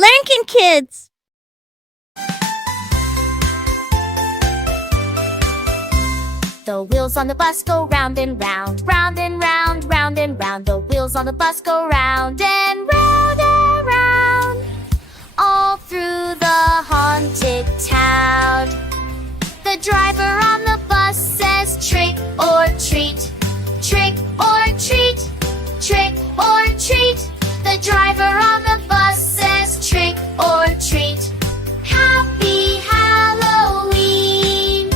Learnkin kids! The wheels on the bus go round and round, round and round, round and round. The wheels on the bus go round and round and round, all through the haunted town. The driver on the bus says trick or treat, trick or treat, trick or treat. The driver on the bus says trick or treat. Happy Halloween!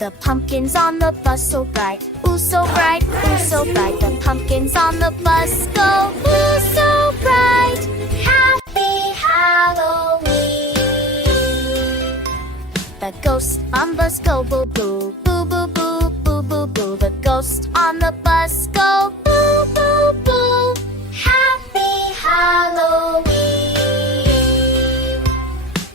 The pumpkins on the bus so bright, ooh so bright, ooh so bright. The pumpkins on the bus go ooh so bright. Happy Halloween! The ghost on bus go boo boo, boo boo boo, boo boo boo. The ghost on the bus go boo boo boo. Happy Halloween!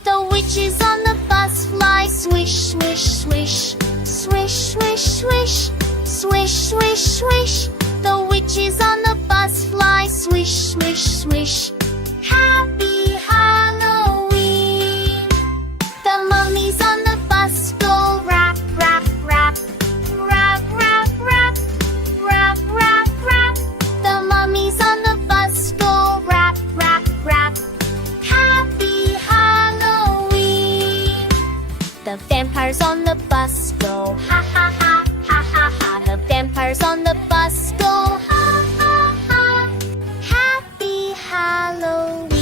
The witches on the bus fly swish, swish, swish, swish, swish, swish, swish, swish, swish. The witches on the bus fly swish, swish, swish. Happy Halloween! The mummies on the bus go rap, rap, rap, rap, rap, rap, rap, rap, rap. The mummies on the bus go rap, rap, rap. Happy Halloween! The vampires on the bus go ha ha ha, ha ha ha. The vampires on the bus go ha ha ha. Happy Halloween!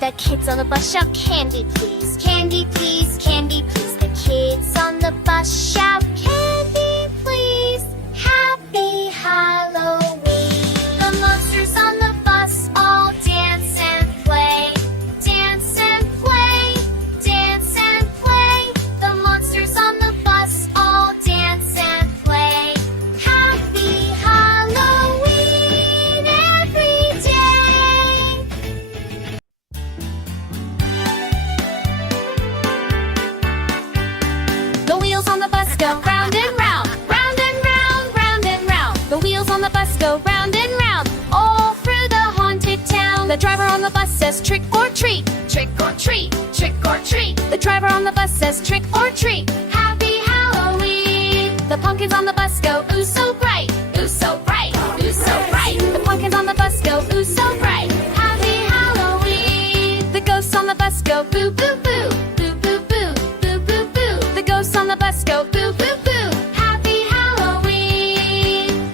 The kids on the bus shout candy please, candy please, candy please. The kids on the bus shout candy please. Happy Halloween! The monsters on the bus all dance and play, dance and play, dance and play. The monsters on the bus all dance and play. Happy Halloween every day! The wheels on the bus go round and round, round and round, round and round. The wheels on the bus go round and round, all through the haunted town. The driver on the bus says trick or treat, trick or treat, trick or treat. The driver on the bus says trick or treat. Happy Halloween! The pumpkins on the bus go ooh so bright, ooh so bright, ooh so bright. The pumpkins on the bus go ooh so bright. Happy Halloween! The ghosts on the bus go boo boo boo, boo boo boo, boo boo boo. The ghosts on the bus go boo boo boo. Happy Halloween!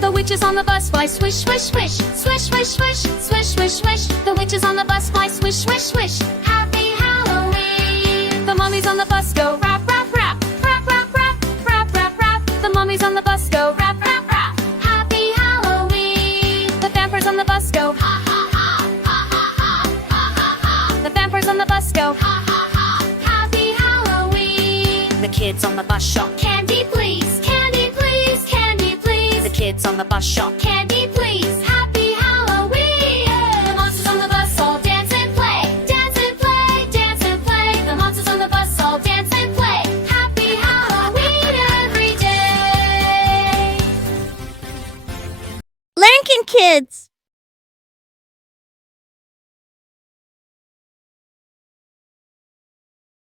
The witches on the bus fly swish, swish, swish, swish, swish, swish, swish, swish, swish. The witches on the bus fly swish, swish, swish. Happy Halloween! The mummies on the bus go rap, rap, rap, rap, rap, rap, rap, rap, rap. The mummies on the bus go rap, rap, rap. Happy Halloween! The vampires on the bus go ha ha ha, ha ha ha, ha ha ha. The vampires on the bus go ha ha ha. Happy Halloween! The kids on the bus shout candy please, candy please, candy please. The kids on the bus shout